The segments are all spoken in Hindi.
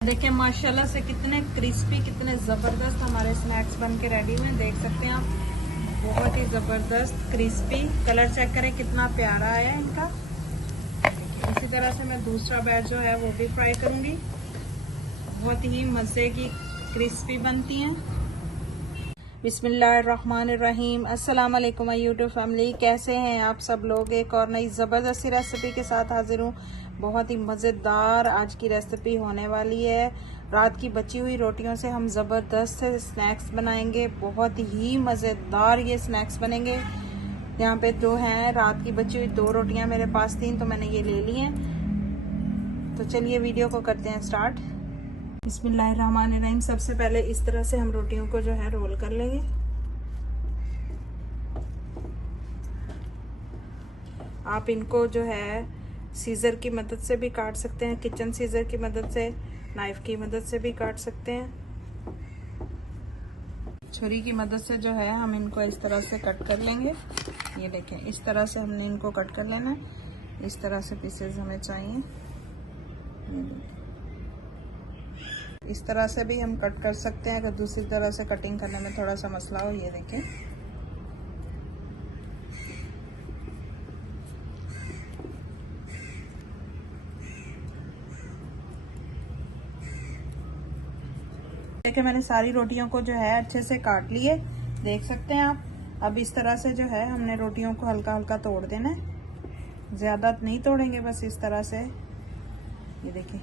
देखिए माशाल्लाह से कितने क्रिस्पी, कितने ज़बरदस्त हमारे स्नैक्स बन के रेडी हुए। देख सकते हैं आप, बहुत ही ज़बरदस्त क्रिस्पी। कलर चेक करें कितना प्यारा है इनका। इसी तरह से मैं दूसरा बैच जो है वो भी फ्राई करूंगी। बहुत ही मज़े की क्रिस्पी बनती हैं। बिस्मिल्लाहिर्रहमानिर्रहीम। अस्सलाम वालेकुम माय यूट्यूब फैमिली, कैसे हैं आप सब लोग। एक और नई ज़बरदस्त रेसिपी के साथ हाजिर हूँ। बहुत ही मज़ेदार आज की रेसिपी होने वाली है। रात की बची हुई रोटियों से हम ज़बरदस्त से स्नैक्स बनाएंगे। बहुत ही मज़ेदार ये स्नैक्स बनेंगे। यहाँ पे जो है रात की बची हुई 2 रोटियाँ मेरे पास थी, तो मैंने ये ले ली हैं। तो चलिए वीडियो को करते हैं स्टार्ट। बिस्मिल्लाहिर्रहमानिर्रहीम। सबसे पहले इस तरह से हम रोटियों को जो है रोल कर लेंगे। आप इनको जो है सीजर की मदद से भी काट सकते हैं, किचन सीजर की मदद से, नाइफ की मदद से भी काट सकते हैं। छुरी की मदद से जो है हम इनको इस तरह से कट कर लेंगे। ये देखें, इस तरह से हमने इनको कट कर लेना है। इस तरह से पीसेस हमें चाहिए। ये देखें, इस तरह से भी हम कट कर सकते हैं अगर दूसरी तरह से कटिंग करने में थोड़ा सा मसला हो। ये देखें, मैंने सारी रोटियों को जो है अच्छे से काट लिए। देख सकते हैं आप। अब इस तरह से जो है हमने रोटियों को हल्का हल्का तोड़ देना है, ज्यादा नहीं तोड़ेंगे, बस इस तरह से। ये देखिए,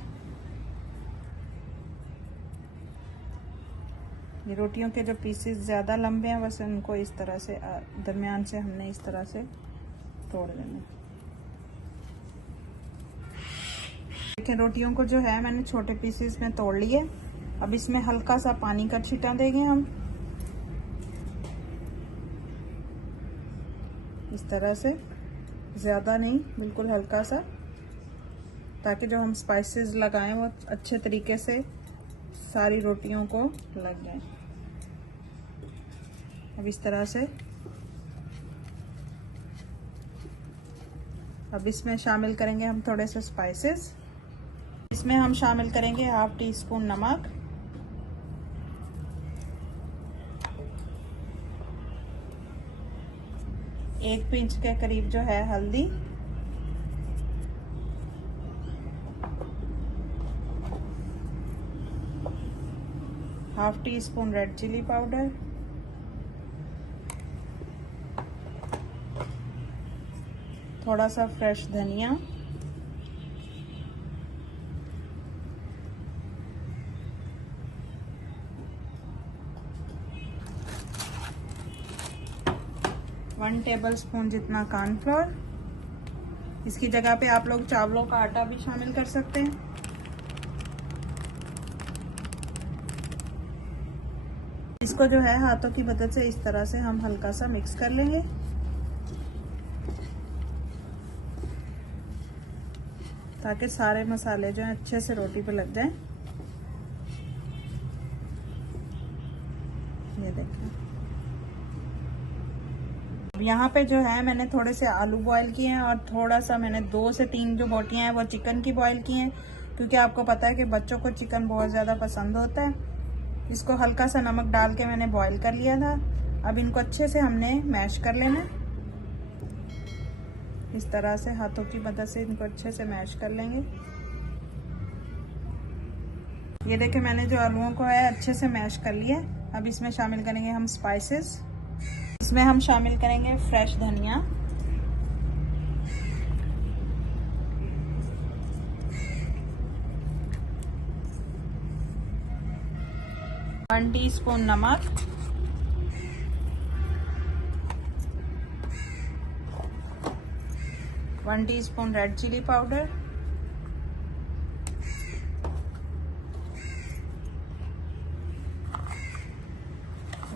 ये रोटियों के जो पीसेस ज्यादा लंबे हैं, बस उनको इस तरह से दरमियान से हमने इस तरह से तोड़ देना। देखिए, रोटियों को जो है मैंने छोटे पीसेस में तोड़ लिए। अब इसमें हल्का सा पानी का छींटा देंगे हम, इस तरह से, ज्यादा नहीं, बिल्कुल हल्का सा, ताकि जो हम स्पाइसेस लगाएं वो अच्छे तरीके से सारी रोटियों को लग जाए। अब इस तरह से। अब इसमें शामिल करेंगे हम थोड़े से स्पाइसेस। इसमें हम शामिल करेंगे 1/2 टीस्पून नमक, 1 पिंच के करीब जो है हल्दी, ½ टीस्पून रेड चिली पाउडर, थोड़ा सा फ्रेश धनिया, वन टेबलस्पून जितना कॉर्नफ्लोर। इसकी जगह पे आप लोग चावलों का आटा भी शामिल कर सकते हैं। इसको जो है हाथों की मदद से इस तरह से हम हल्का सा मिक्स कर लेंगे, ताकि सारे मसाले जो हैं अच्छे से रोटी पे लग जाएं। ये देखें। अब यहाँ पे जो है मैंने थोड़े से आलू बॉईल किए हैं, और थोड़ा सा मैंने 2 से 3 जो बोटियां हैं वो चिकन की बॉईल की हैं, क्योंकि आपको पता है कि बच्चों को चिकन बहुत ज़्यादा पसंद होता है। इसको हल्का सा नमक डाल के मैंने बॉईल कर लिया था। अब इनको अच्छे से हमने मैश कर लेना है। इस तरह से हाथों की मदद से इनको अच्छे से मैश कर लेंगे। ये देखिए, मैंने जो आलूओं को है अच्छे से मैश कर लिया। अब इसमें शामिल करेंगे हम स्पाइसेस। इसमें हम शामिल करेंगे फ्रेश धनिया, वन टीस्पून नमक, 1 teaspoon red chilli powder,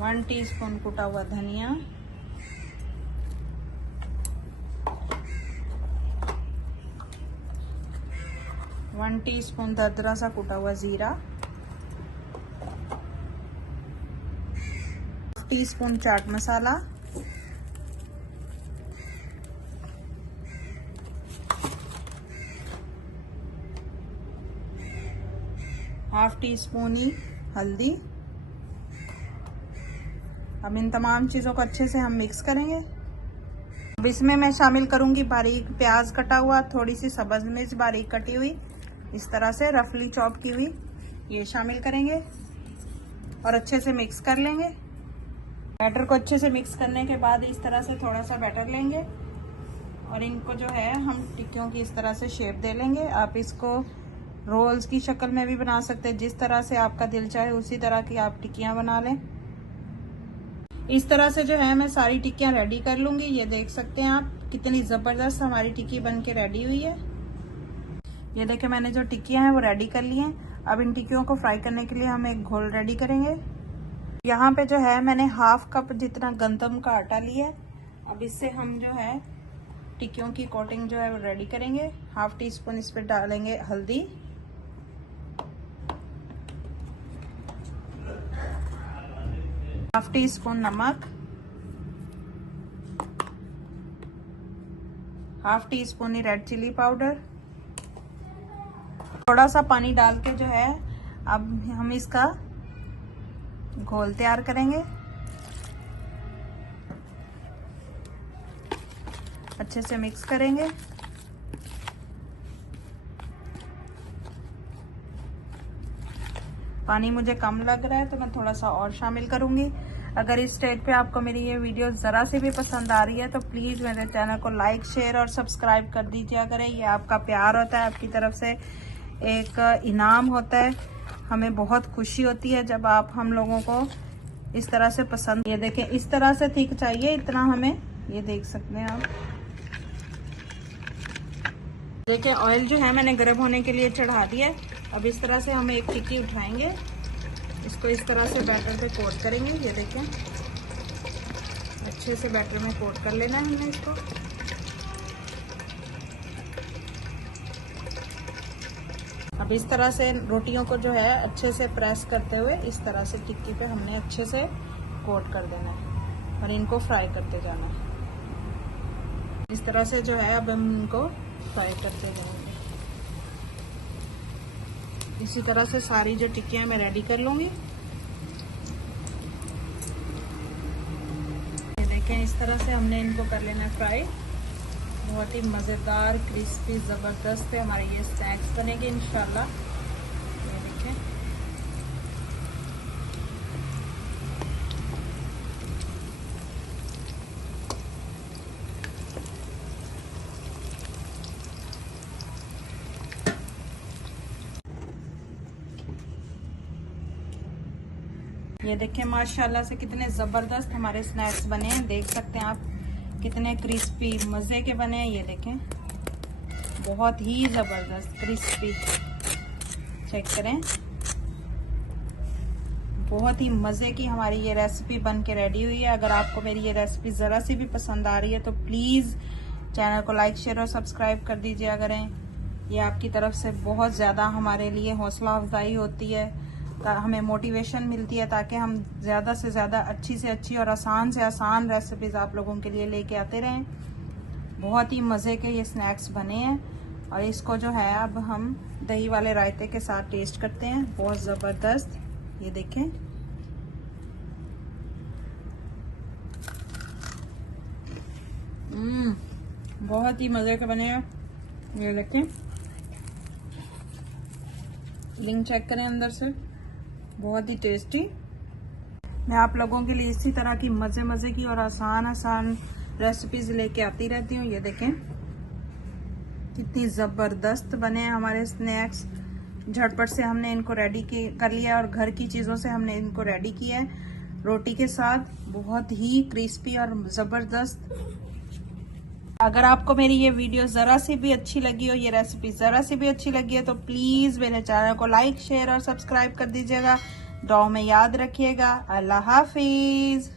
1 teaspoon कुटा हुआ धनिया, 1 टीस्पून दरदरा सा कुटा हुआ जीरा, 1 teaspoon chaat masala, half tea spoon ही हल्दी। अब इन तमाम चीज़ों को अच्छे से हम मिक्स करेंगे। अब इसमें मैं शामिल करूंगी बारीक प्याज कटा हुआ, थोड़ी सी सब्ज मिर्च बारीक कटी हुई, इस तरह से रफली चॉप की हुई, ये शामिल करेंगे और अच्छे से मिक्स कर लेंगे। बैटर को अच्छे से मिक्स करने के बाद इस तरह से थोड़ा सा बैटर लेंगे और इनको जो है हम टिक्कियों की इस तरह से शेप दे लेंगे। आप इसको रोल्स की शक्ल में भी बना सकते हैं, जिस तरह से आपका दिल चाहे उसी तरह की आप टिक्कियां बना लें। इस तरह से जो है मैं सारी टिक्कियां रेडी कर लूंगी। ये देख सकते हैं आप कितनी ज़बरदस्त हमारी टिक्की बन के रेडी हुई है। ये देखें मैंने जो टिक्कियां हैं वो रेडी कर ली हैं। अब इन टिक्कियों को फ्राई करने के लिए हम एक घोल रेडी करेंगे। यहाँ पे जो है मैंने हाफ कप जितना गंदम का आटा लिया है। अब इससे हम जो है टिक्कियों की कोटिंग जो है वो रेडी करेंगे। हाफ टी स्पून इस पर डालेंगे हल्दी, हाफ टी स्पून नमक, हाफ टी स्पून ही रेड चिली पाउडर, थोड़ा सा पानी डाल के जो है अब हम इसका घोल तैयार करेंगे। अच्छे से मिक्स करेंगे। पानी मुझे कम लग रहा है तो मैं थोड़ा सा और शामिल करूंगी। अगर इस स्टेज पे आपको मेरी ये वीडियो ज़रा से भी पसंद आ रही है तो प्लीज़ मेरे चैनल को लाइक शेयर और सब्सक्राइब कर दीजिए करें। ये आपका प्यार होता है, आपकी तरफ से एक इनाम होता है। हमें बहुत खुशी होती है जब आप हम लोगों को इस तरह से पसंद। ये देखें इस तरह से थिक चाहिए, इतना हमें, ये देख सकते हैं आप। देखिए ऑयल जो है मैंने गर्म होने के लिए चढ़ा दिया है। अब इस तरह से हम एक टिक्की उठाएंगे, इसको इस तरह से बैटर पे कोट करेंगे। ये देखें अच्छे से बैटर में कोट कर लेना है हमने इसको। अब इस तरह से रोटियों को जो है अच्छे से प्रेस करते हुए इस तरह से टिक्की पे हमने अच्छे से कोट कर देना है और इनको फ्राई करते जाना है। इस तरह से जो है अब हम इनको फ्राई करते जाएंगे। इसी तरह से सारी जो टिक्कियां मैं रेडी कर लूंगी। ये देखें इस तरह से हमने इनको कर लेना फ्राई। बहुत ही मज़ेदार क्रिस्पी ज़बरदस्त हमारे ये स्नैक्स बनेंगे इंशाल्लाह। ये देखें ये देखें माशाल्लाह से कितने ज़बरदस्त हमारे स्नैक्स बने हैं। देख सकते हैं आप कितने क्रिस्पी मज़े के बने हैं। ये देखें बहुत ही ज़बरदस्त क्रिस्पी, चेक करें। बहुत ही मज़े की हमारी ये रेसिपी बन के रेडी हुई है। अगर आपको मेरी ये रेसिपी ज़रा सी भी पसंद आ रही है तो प्लीज़ चैनल को लाइक शेयर और सब्सक्राइब कर दीजिए करें। ये आपकी तरफ से बहुत ज़्यादा हमारे लिए हौसला अफजाई होती है, हमें मोटिवेशन मिलती है ताकि हम ज़्यादा से ज़्यादा अच्छी से अच्छी और आसान से आसान रेसिपीज़ आप लोगों के लिए लेके आते रहें। बहुत ही मज़े के ये स्नैक्स बने हैं और इसको जो है अब हम दही वाले रायते के साथ टेस्ट करते हैं। बहुत ज़बरदस्त, ये देखें बहुत ही मज़े के बने हैं। ये देखें लिंक चेक करें अंदर से, बहुत ही टेस्टी। मैं आप लोगों के लिए इसी तरह की मज़े की और आसान रेसिपीज़ लेके आती रहती हूँ। ये देखें कितनी ज़बरदस्त बने हैं हमारे स्नैक्स। झटपट से हमने इनको रेडी कर लिया और घर की चीज़ों से हमने इनको रेडी किया है रोटी के साथ। बहुत ही क्रिस्पी और ज़बरदस्त। अगर आपको मेरी ये वीडियो ज़रा सी भी अच्छी लगी हो, ये रेसिपी ज़रा सी भी अच्छी लगी है तो प्लीज़ मेरे चैनल को लाइक शेयर और सब्सक्राइब कर दीजिएगा। दुआ में याद रखिएगा। अल्लाह हाफिज़।